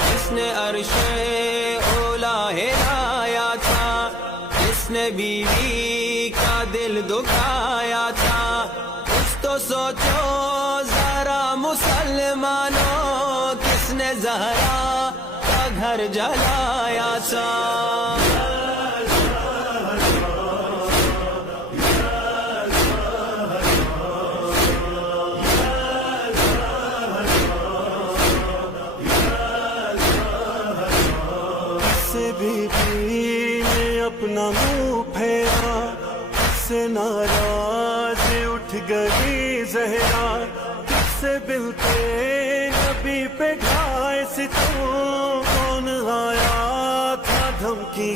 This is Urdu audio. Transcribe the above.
جس نے عرش اولا ہلایا تھا، جس نے بیوی کا دل دکھایا تھا، کچھ تو سوچو ذرا مسلمانوں، کس نے زہرا کا گھر جلایا تھا۔ بی بی نے اپنا منہ پھیرا، سے ناراض اٹھ گئی زہرا، کس سے بلتے نبی پہ ڈھائے ستم، کون آیا تھا دھمکی